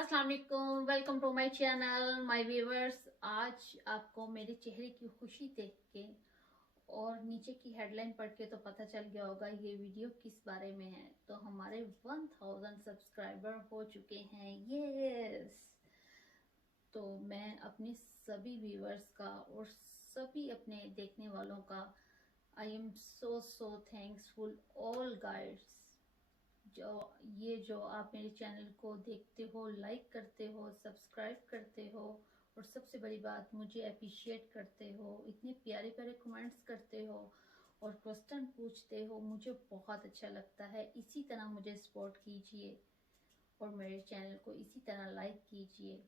अस्सलाम वालेकुम, welcome to my channel my viewers. आज आपको मेरे चेहरे की खुशी देख के और नीचे की हेडलाइन पढ़ के तो पता चल गया होगा ये वीडियो किस बारे में है। तो हमारे 1000 सब्सक्राइबर हो चुके हैं, यस। तो मैं अपने सभी व्यूवर्स का और सभी अपने देखने वालों का I am so thanksful all guides. जो आप मेरे चैनल को देखते हो, लाइक करते हो, सब्सक्राइब करते हो और सबसे बड़ी बात मुझे अप्रिशिएट करते हो, इतने प्यारे प्यारे कमेंट्स करते हो और क्वेश्चन पूछते हो, मुझे बहुत अच्छा लगता है। इसी तरह मुझे सपोर्ट कीजिए और मेरे चैनल को इसी तरह लाइक कीजिए।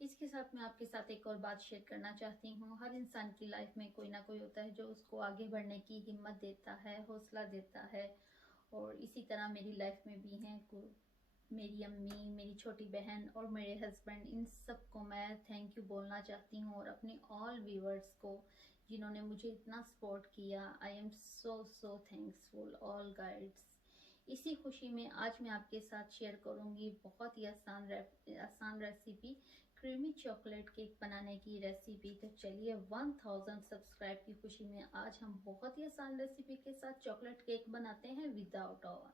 इसके साथ मैं आपके साथ एक और बात शेयर करना चाहती हूँ। हर इंसान की लाइफ में कोई ना कोई होता है जो उसको आगे बढ़ने की हिम्मत देता है, हौसला देता है। और इसी तरह मेरी लाइफ में भी हैं मेरी अम्मी, मेरी छोटी बहन और मेरे हस्बैंड। इन सबको मैं थैंक यू बोलना चाहती हूँ और अपने ऑल व्यूवर्स को जिन्होंने मुझे इतना सपोर्ट किया। I am so thanksful all guides. इसी खुशी में आज मैं आपके साथ शेयर करूंगी बहुत ही आसान रेसिपी, क्रीमी चॉकलेट केक बनाने की रेसिपी। तो चलिए 1000 सब्सक्राइब की खुशी में आज हम बहुत ही आसान रेसिपी के साथ चॉकलेट केक बनाते हैं without oven.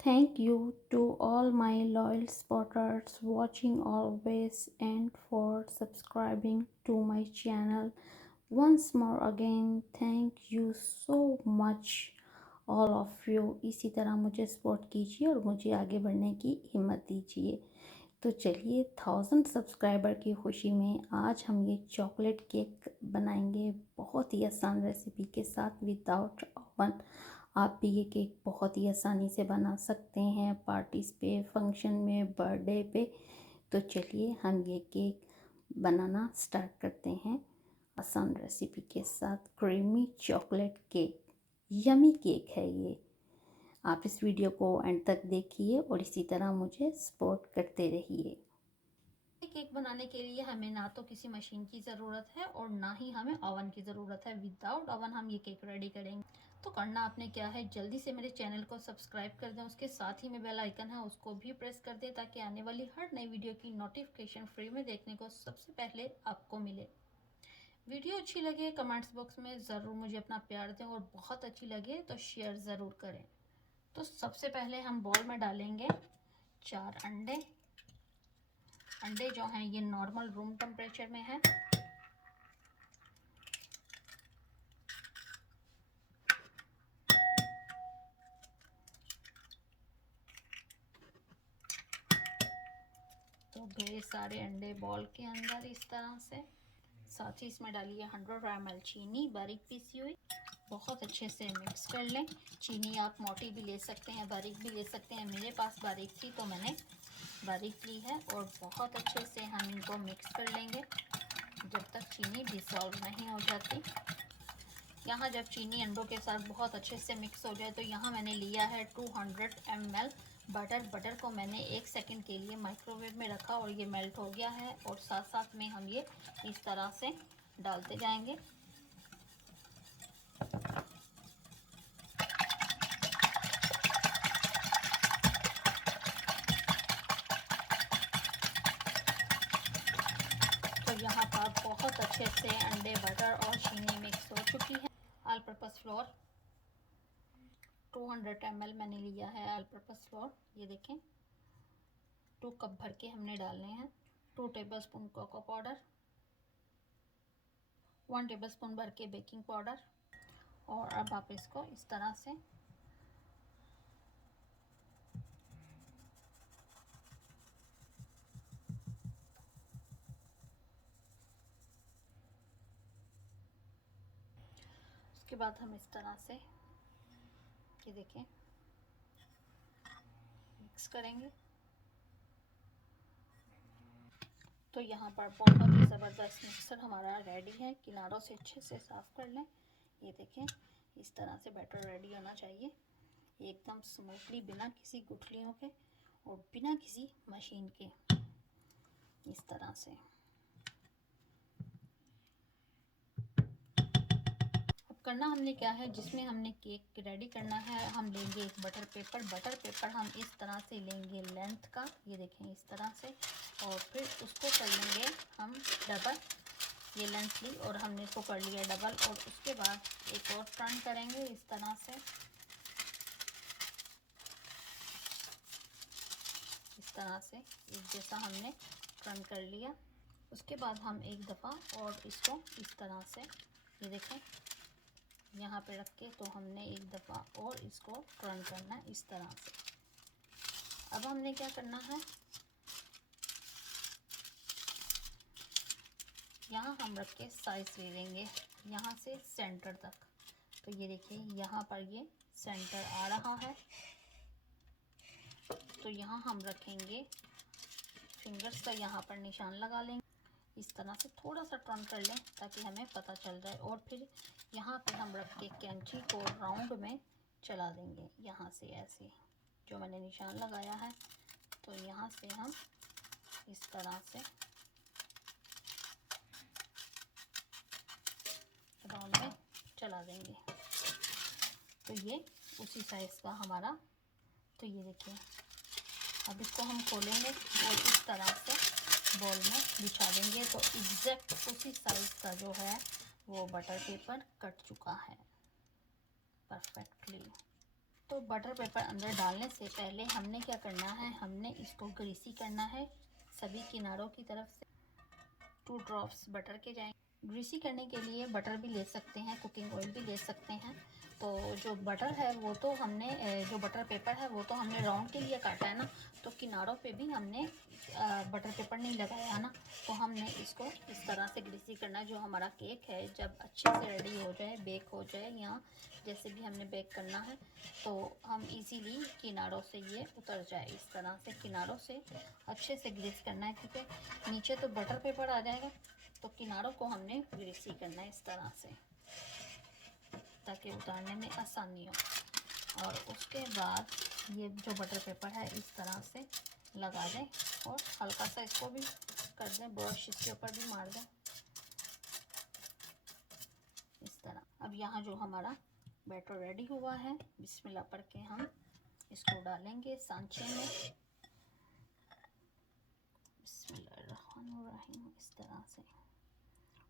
Thank you to all my loyal supporters watching always and for subscribing to my channel. Once more again, thank you so much all of you। इसी तरह मुझे सपोर्ट कीजिए और मुझे आगे बढ़ने की हिम्मत दीजिए। तो चलिए 1000 सब्सक्राइबर की खुशी में आज हम ये चॉकलेट केक बनाएंगे बहुत ही आसान रेसिपी के साथ विदाउट ओवन। आप भी ये केक बहुत ही आसानी से बना सकते हैं पार्टीज़ पे, फंक्शन में, बर्थडे पे। तो चलिए हम ये केक बनाना स्टार्ट करते हैं आसान रेसिपी के साथ। Creamy chocolate cake, yummy cake है ये। आप इस वीडियो को एंड तक देखिए और इसी तरह मुझे सपोर्ट करते रहिए। केक बनाने के लिए हमें ना तो किसी मशीन की ज़रूरत है और ना ही हमें ओवन की ज़रूरत है। विदाउट ओवन हम ये केक रेडी करेंगे। तो करना आपने क्या है, जल्दी से मेरे चैनल को सब्सक्राइब कर दें, उसके साथ ही में बेल आइकन है उसको भी प्रेस कर दें ताकि आने वाली हर नई वीडियो की नोटिफिकेशन फ्री में देखने को सबसे पहले आपको मिले। वीडियो अच्छी लगे कमेंट्स बॉक्स में ज़रूर मुझे अपना प्यार दें और बहुत अच्छी लगे तो शेयर ज़रूर करें। तो सबसे पहले हम बॉल में डालेंगे 4 अंडे। अंडे जो हैं ये नॉर्मल रूम टेम्परेचर में है। तो ढेर सारे अंडे बॉल के अंदर इस तरह से। साथ ही इसमें डालिए 100 ml चीनी बारीक पीसी हुई। बहुत अच्छे से मिक्स कर लें। चीनी आप मोटी भी ले सकते हैं, बारीक भी ले सकते हैं। मेरे पास बारीक थी तो मैंने बारीक ली है। और बहुत अच्छे से हम इनको मिक्स कर लेंगे जब तक चीनी डिसॉल्व नहीं हो जाती। यहाँ जब चीनी अंडों के साथ बहुत अच्छे से मिक्स हो जाए तो यहाँ मैंने लिया है 200 ml बटर। बटर को मैंने 1 सेकंड के लिए माइक्रोवेव में रखा और ये मेल्ट हो गया है। और साथ साथ में हम ये इस तरह से डालते जाएंगे। तो यहाँ पर बहुत अच्छे से अंडे, बटर और चीनी मिक्स हो चुकी है। ऑल पर्पस फ्लोर 200 ml मैंने लिया है ऑल पर्पस फ्लोर। ये देखें 2 कप भर के हमने डालने हैं। 2 टेबलस्पून कोको पाउडर, 1 टेबलस्पून भर के बेकिंग पाउडर। और अब आप इसको इस तरह से उसके बाद हम इस तरह से ये देखें मिक्स करेंगे। तो यहाँ पर बहुत ही ज़बरदस्त मिक्सर हमारा रेडी है। किनारों से अच्छे से साफ़ कर लें। ये देखें इस तरह से बैटर रेडी होना चाहिए, एकदम स्मूथली, बिना किसी गुठलियों के और बिना किसी मशीन के, इस तरह से। अब करना हमने क्या है, जिसमें हमने केक रेडी करना है, हम लेंगे एक बटर पेपर। बटर पेपर हम इस तरह से लेंगे लेंथ का, ये देखें इस तरह से, और फिर उसको कर लेंगे हम डबल। ये लेंथ ली और हमने इसको कर लिया डबल, और उसके बाद एक और टर्न करेंगे इस तरह से, इस तरह से एक जैसा हमने टर्न कर लिया। उसके बाद हम एक दफ़ा और इसको इस तरह से, ये देखें यहाँ पे रख के, तो हमने एक दफ़ा और इसको टर्न करना है इस तरह से। अब हमने क्या करना है, यहाँ हम रख के साइज ले लेंगे यहाँ से सेंटर तक। तो ये देखिए यहाँ पर ये सेंटर आ रहा है, तो यहाँ हम रखेंगे फिंगर्स का, यहाँ पर निशान लगा लेंगे इस तरह से, थोड़ा सा टर्न कर लें ताकि हमें पता चल जाए। और फिर यहाँ पे हम रख के कैंची को राउंड में चला देंगे यहाँ से ऐसे, जो मैंने निशान लगाया है, तो यहाँ से हम इस तरह से राउंड में चला देंगे। तो ये उसी साइज़ का हमारा, तो ये देखिए अब इसको हम खोलेंगे और इस तरह से बॉल में बिछा देंगे, तो एग्जैक्ट उसी साइज़ का जो है वो बटर पेपर कट चुका है परफेक्टली। तो बटर पेपर अंदर डालने से पहले हमने क्या करना है, हमने इसको ग्रीसी करना है सभी किनारों की तरफ से। 2 ड्रॉप्स बटर के जाएंगे। ग्रीसी करने के लिए बटर भी ले सकते हैं, कुकिंग ऑयल भी ले सकते हैं। तो जो बटर है वो तो हमने, जो बटर पेपर है वो तो हमने राउंड के लिए काटा है ना, तो किनारों पे भी हमने बटर पेपर नहीं लगाया ना, तो हमने इसको इस तरह से ग्रीसी करना है। जो हमारा केक है जब अच्छे से रेडी हो जाए, बेक हो जाए, या जैसे भी हमने बेक करना है, तो हम इजीली किनारों से ये उतर जाए, इस तरह से किनारों से अच्छे से ग्रीस करना है, क्योंकि नीचे तो बटर पेपर आ जाएगा, तो किनारों को हमने ग्रीसी करना है इस तरह से, ताकि उतारने में आसानी हो। और उसके बाद ये जो बटर पेपर है इस तरह से लगा दें, और हल्का सा इसको भी कर दें, ब्रश इसके ऊपर भी मार दें इस तरह। अब यहाँ जो हमारा बैटर रेडी हुआ है, बिस्मिल्लाह पढ़ के हम इसको डालेंगे सांचे में, बिस्मिल्लाहिर्रहमानिर्रहीम, इस तरह से।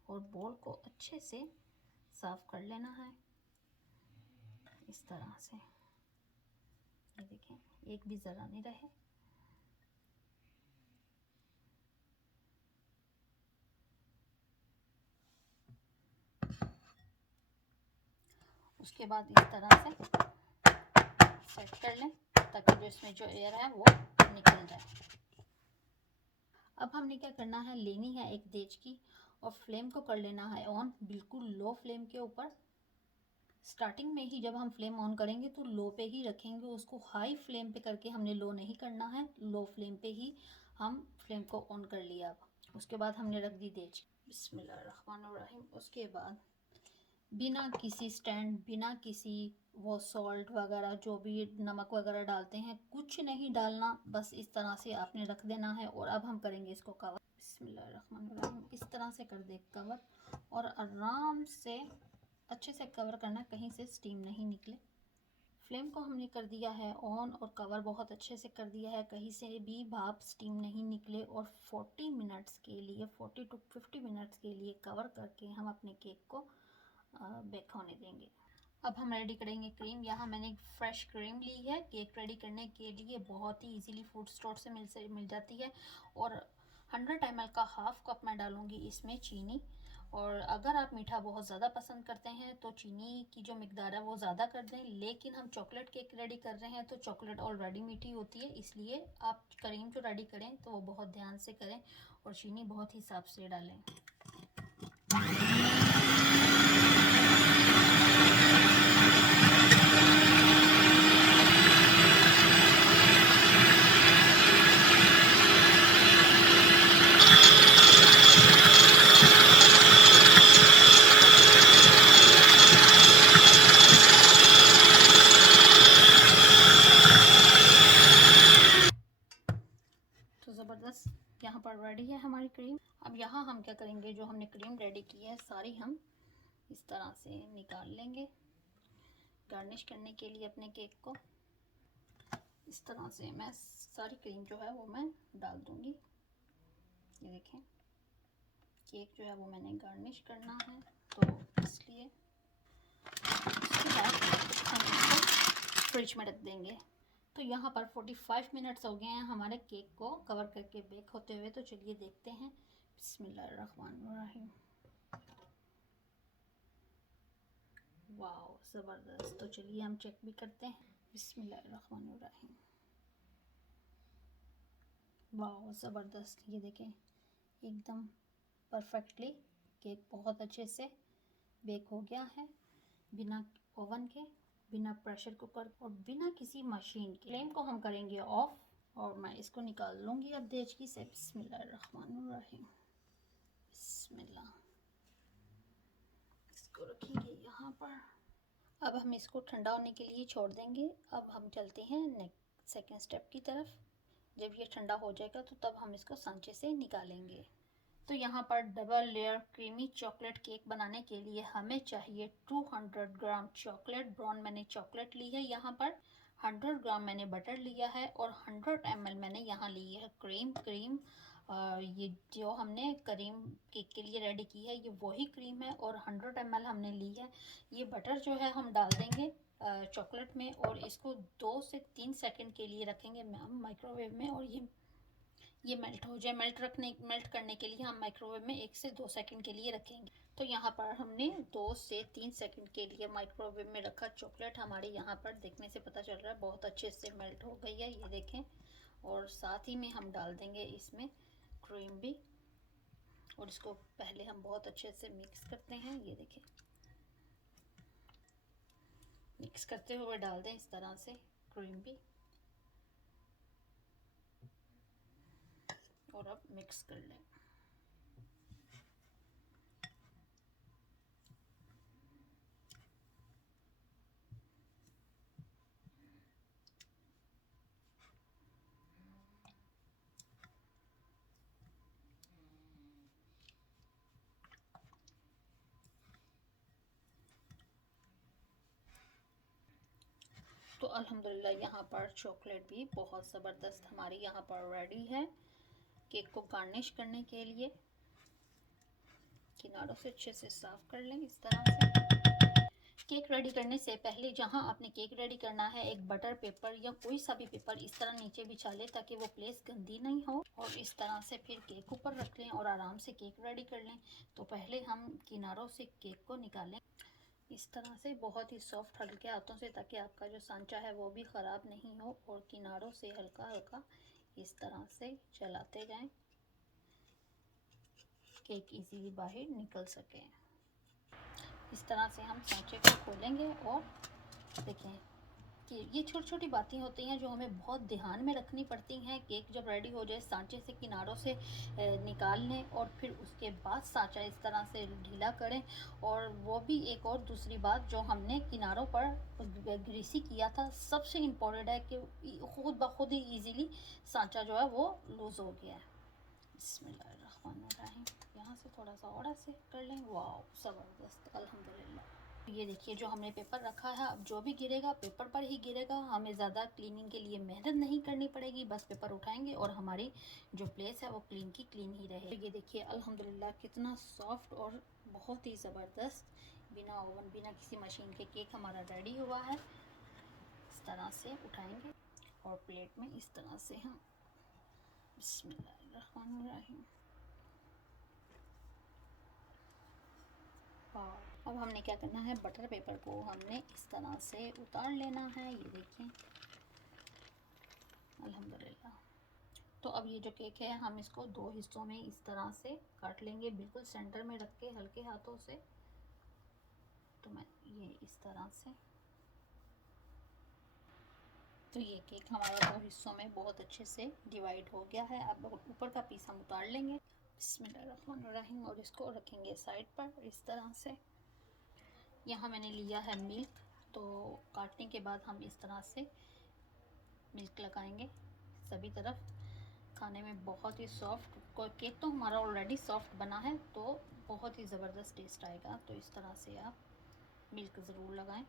और बोल को अच्छे से साफ कर लेना है इस तरह से, ये देखें एक भी ज़रा नहीं रहे। उसके बाद इस तरह से सेट कर लें ताकि जो इसमें जो एयर है वो निकल जाए। अब हमने क्या करना है, लेनी है एक देचकी और फ्लेम को कर लेना है ऑन, बिल्कुल लो फ्लेम के ऊपर। स्टार्टिंग में ही जब हम फ्लेम ऑन करेंगे तो लो पे ही रखेंगे, उसको हाई फ्लेम पे करके हमने लो नहीं करना है, लो फ्लेम पे ही हम फ्लेम को ऑन कर लिया। अब उसके बाद हमने रख दी देचकी, बिस्मिल्लाहिर्रहमानिर्रहीम। उसके बाद बिना किसी स्टैंड, बिना किसी वो सॉल्ट वगैरह, जो भी नमक वगैरह डालते हैं, कुछ नहीं डालना, बस इस तरह से आपने रख देना है। और अब हम करेंगे इसको कवर, बिस्मिल्लाहिर्रहमानिर्रहीम, इस तरह से कर दे कवर, और आराम से अच्छे से कवर करना, कहीं से स्टीम नहीं निकले। फ्लेम को हमने कर दिया है ऑन और कवर बहुत अच्छे से कर दिया है, कहीं से भी भाप स्टीम नहीं निकले। और 40 मिनट्स के लिए, 40 to 50 मिनट्स के लिए कवर करके हम अपने केक को बेक होने देंगे। अब हम रेडी करेंगे क्रीम। यहाँ मैंने फ्रेश क्रीम ली है केक रेडी करने के लिए, बहुत ही इजीली फूड स्टोर से मिल जाती है। और 100 ml का हाफ कप मैं डालूँगी इसमें चीनी। और अगर आप मीठा बहुत ज़्यादा पसंद करते हैं तो चीनी की जो मिकदार है वो ज़्यादा कर दें, लेकिन हम चॉकलेट केक रेडी कर रहे हैं तो चॉकलेट ऑलरेडी मीठी होती है, इसलिए आप क्रीम जो रेडी करें तो वो बहुत ध्यान से करें और चीनी बहुत हिसाब से डालें। ज़बरदस्त यहाँ पर रेडी है हमारी क्रीम। अब यहाँ हम क्या करेंगे, जो हमने क्रीम रेडी की है सारी हम इस तरह से निकाल लेंगे। गार्निश करने के लिए अपने केक को इस तरह से मैं सारी क्रीम जो है वो मैं डाल दूंगी। ये देखें, केक जो है वो मैंने गार्निश करना है, तो इसलिए उसके बाद हम इसको फ्रिज में रख देंगे। तो यहाँ पर 45 मिनट्स हो गए हैं हमारे केक को कवर करके बेक होते हुए। तो चलिए देखते हैं। बिस्मिल्लाहिर्रहमानिर्रहीम। वाह, ज़बरदस्त। तो चलिए हम चेक भी करते हैं। बिस्मिल्लाहिर्रहमानिर्रहीम। वाह, ज़बरदस्त। ये देखें, एकदम परफेक्टली केक बहुत अच्छे से बेक हो गया है, बिना ओवन के, बिना प्रेशर कुकर और बिना किसी मशीन के। फ्लेम को हम करेंगे ऑफ और मैं इसको निकाल लूँगी अब देचकी से। बिस्मिल्लाहिर्रहमानिर्रहीम। बिस्मिल्लाह। इसको रखेंगे यहाँ पर। अब हम इसको ठंडा होने के लिए छोड़ देंगे। अब हम चलते हैं नेक्स्ट सेकेंड स्टेप की तरफ। जब ये ठंडा हो जाएगा तो तब हम इसको सांचे से निकालेंगे। तो यहाँ पर double layer creamy chocolate cake बनाने के लिए हमें चाहिए 200 ग्राम चॉकलेट ब्राउन। मैंने चॉकलेट ली है यहाँ पर, 100 ग्राम मैंने बटर लिया है और 100 ml मैंने यहाँ ली है क्रीम। ये जो हमने क्रीम केक के लिए रेडी की है ये वही क्रीम है और 100 ml हमने ली है। ये बटर जो है हम डाल देंगे चॉकलेट में और इसको 2 से 3 सेकंड के लिए रखेंगे हम माइक्रोवेव में। और ये मेल्ट हो जाए। मेल्ट करने के लिए हम माइक्रोवेव में 1 से 2 सेकंड के लिए रखेंगे। तो यहाँ पर हमने 2 से 3 सेकंड के लिए माइक्रोवेव में रखा। चॉकलेट हमारी यहाँ पर देखने से पता चल रहा है बहुत अच्छे से मेल्ट हो गई है, ये देखें। और साथ ही में हम डाल देंगे इसमें क्रीम भी और इसको पहले हम बहुत अच्छे से मिक्स करते हैं। ये देखें, मिक्स करते हुए डाल दें इस तरह से क्रीम भी और अब मिक्स कर लें। तो अल्हम्दुलिल्लाह यहाँ पर चॉकलेट भी बहुत ज़बरदस्त हमारी यहाँ पर रेडी है। केक को गार्निश करने के लिए किनारों से अच्छे से साफ कर लें इस तरह से। केक रेडी करने से पहले जहां आपने केक रेडी करना है, एक बटर पेपर या कोई सा भी पेपर इस तरह नीचे बिछा लें ताकि वो प्लेस गंदी नहीं हो। और इस तरह से फिर केक ऊपर रख लें और आराम से केक रेडी कर लें। तो पहले हम किनारों से केक को निकालें इस तरह से बहुत ही सॉफ्ट हल्के हाथों से, ताकि आपका जो सांचा है वो भी ख़राब नहीं हो। और किनारों से हल्का हल्का इस तरह से चलाते जाएं, केक इजीली बाहर निकल सके। इस तरह से हम सांचे को खोलेंगे और देखें कि ये छोटी छोटी बातें होती हैं जो हमें बहुत ध्यान में रखनी पड़ती हैं। केक जब रेडी हो जाए सांचे से किनारों से निकाल लें और फिर उसके बाद सांचा इस तरह से ढीला करें। और वो भी एक और दूसरी बात जो हमने किनारों पर ग्रीसी किया था, सबसे इम्पोर्टेंट है कि खुद ब खुद ही ईजीली सांचा जो है वो लूज़ हो गया है। बिस्मिल्लाहिर्रहमानिर्रहीम। यहाँ से थोड़ा सा और ऐसे कर लें। वाह, ज़बरदस्त, अल्हम्दुलिल्लाह। ये देखिए जो हमने पेपर रखा है, अब जो भी गिरेगा पेपर पर ही गिरेगा। हमें ज़्यादा क्लीनिंग के लिए मेहनत नहीं करनी पड़ेगी, बस पेपर उठाएंगे और हमारी जो प्लेस है वो क्लीन की क्लीन ही रहे। ये देखिए अल्हम्दुलिल्लाह कितना सॉफ्ट और बहुत ही ज़बरदस्त बिना ओवन बिना किसी मशीन के केक हमारा रेडी हुआ है। इस तरह से उठाएंगे और प्लेट में इस तरह से हम बिस्मिल्लाहिर्रहमानिर्रहीम। अब हमने क्या करना है, बटर पेपर को हमने इस तरह से उतार लेना है। ये देखें अल्हम्दुलिल्लाह। तो अब ये जो केक है हम इसको 2 हिस्सों में इस तरह से काट लेंगे, बिल्कुल सेंटर में रख के हल्के हाथों से। तो मैं ये इस तरह से, तो ये केक हमारा 2 हिस्सों में बहुत अच्छे से डिवाइड हो गया है। अब ऊपर का पीस हम उतार लेंगे बिस्मिल्लाहिर्रहमानिर्रहीम और इसको रखेंगे साइड पर इस तरह से। यहाँ मैंने लिया है मिल्क, तो काटने के बाद हम इस तरह से मिल्क लगाएंगे सभी तरफ खाने में बहुत ही सॉफ्ट, केक तो हमारा ऑलरेडी सॉफ्ट बना है तो बहुत ही ज़बरदस्त टेस्ट आएगा। तो इस तरह से आप मिल्क ज़रूर लगाएं।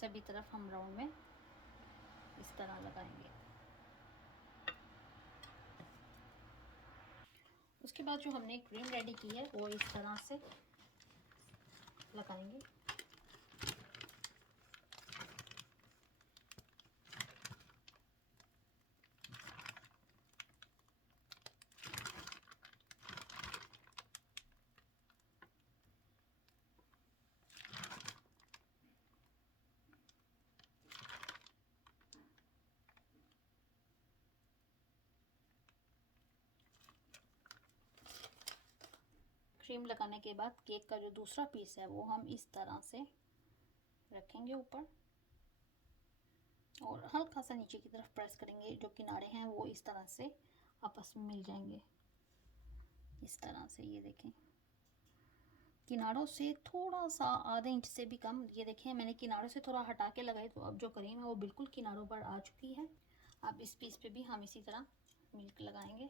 सभी तरफ हम राउंड में इस तरह लगाएंगे। उसके बाद जो हमने क्रीम रेडी की है वो इस तरह से लगाएंगे। क्रीम लगाने के बाद केक का जो दूसरा पीस है वो हम इस तरह से रखेंगे ऊपर और हल्का सा नीचे की तरफ प्रेस करेंगे। जो किनारे हैं वो इस तरह से आपस में मिल जाएंगे। इस तरह से ये देखें, किनारों से थोड़ा सा आधे इंच से भी कम। ये देखें मैंने किनारों से थोड़ा हटा के लगाई तो अब जो क्रीम है वो बिल्कुल किनारों पर आ चुकी है। अब इस पीस पे भी हम इसी तरह मिल्क लगाएंगे।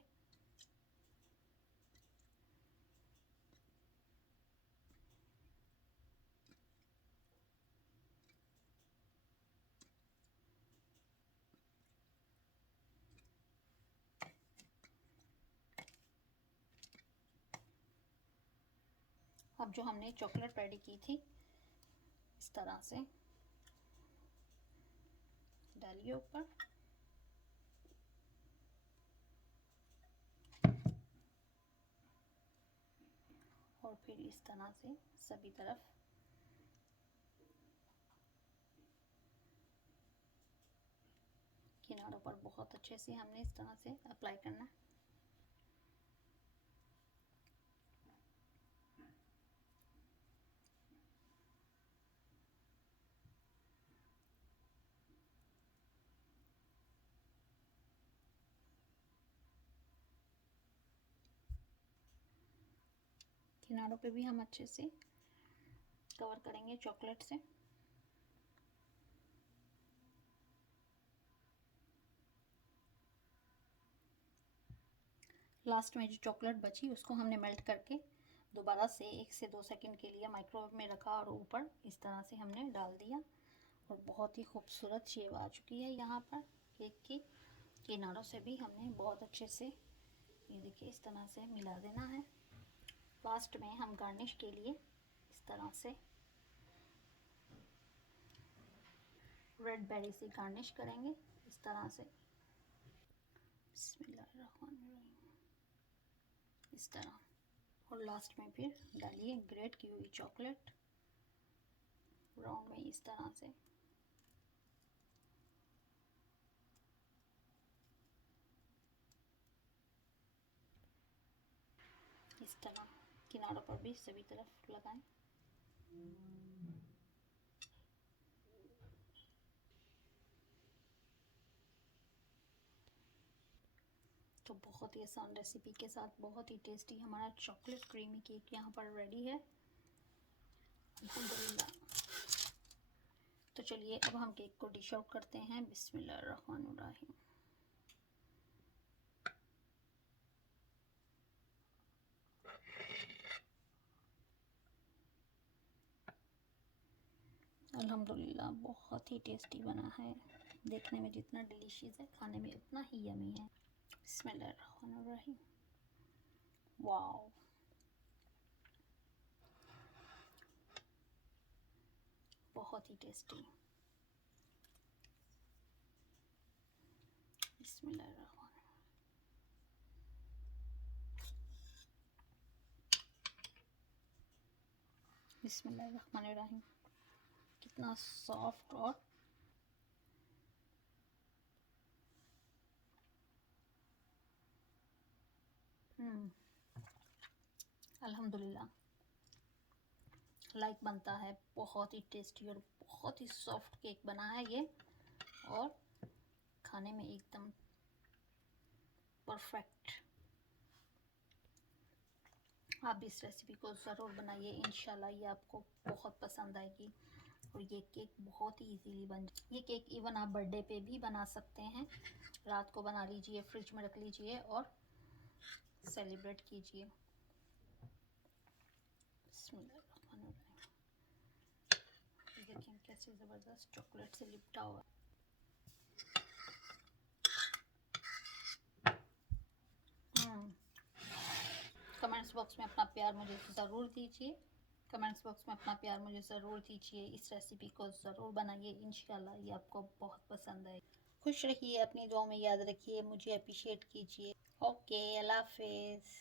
अब जो हमने चॉकलेट रेडी की थी इस तरह से डालिए ऊपर। और फिर इस तरह से सभी तरफ किनारों पर बहुत अच्छे से हमने इस तरह से अप्लाई करना है। किनारों पे भी हम अच्छे से कवर करेंगे चॉकलेट से। लास्ट में जो चॉकलेट बची उसको हमने मेल्ट करके दोबारा से 1 से 2 सेकंड के लिए माइक्रोवेव में रखा और ऊपर इस तरह से हमने डाल दिया और बहुत ही खूबसूरत शेप आ चुकी है। यहाँ पर केक की किनारों से भी हमने बहुत अच्छे से ये देखिए इस तरह से मिला देना है। लास्ट में हम गार्निश के लिए इस तरह से रेड बेरी से गार्निश करेंगे इस तरह से। इस तरह और लास्ट में फिर डालिए ग्रेट की हुई चॉकलेट राउंड में इस तरह से। इस तरह किनारों पर भी सभी तरफ लगाएं। तो बहुत ही आसान रेसिपी के साथ बहुत ही टेस्टी हमारा चॉकलेट क्रीमी केक यहाँ पर रेडी है अल्हम्दुलिल्लाह। तो चलिए अब हम केक को डिश आउट करते हैं। बिस्मिल्लाहिर्रहमानिर्रहीम। अल्हम्दुलिल्लाह बहुत ही टेस्टी बना है। देखने में जितना डिलीशियस है खाने में उतना ही यमी है। बिस्मिल्लाहिर्रहमानिर्रहीम। वाओ, बहुत ही टेस्टी। बिस्मिल्लाहिर्रहमानिर्रहीम। बिस्मिल्लाहिर्रहमानिर्रहीम। कितना सॉफ्ट और अल्हम्दुलिल्लाह लाइक बनता है। बहुत ही टेस्टी और बहुत ही सॉफ्ट केक बना है ये और खाने में एकदम परफेक्ट। आप भी इस रेसिपी को ज़रूर बनाइए, इंशाल्लाह ये आपको बहुत पसंद आएगी। और ये केक बहुत ही इजीली बन ये केक इवन आप बर्थडे पे भी बना सकते हैं। रात को बना लीजिए, फ्रिज में रख लीजिए और सेलिब्रेट कीजिए। देखिए कैसे ज़बरदस्त चॉकलेट से लिपटा हुआ। कमेंट्स बॉक्स में अपना प्यार मुझे ज़रूर दीजिए। कमेंट्स बॉक्स में अपना प्यार मुझे ज़रूर दीजिए। इस रेसिपी को ज़रूर बनाइए, इंशाल्लाह ये आपको बहुत पसंद आए। खुश रहिए, अपनी दुआ में याद रखिए, मुझे अप्रिशिएट कीजिए। ओके, अल्लाह हाफिज़।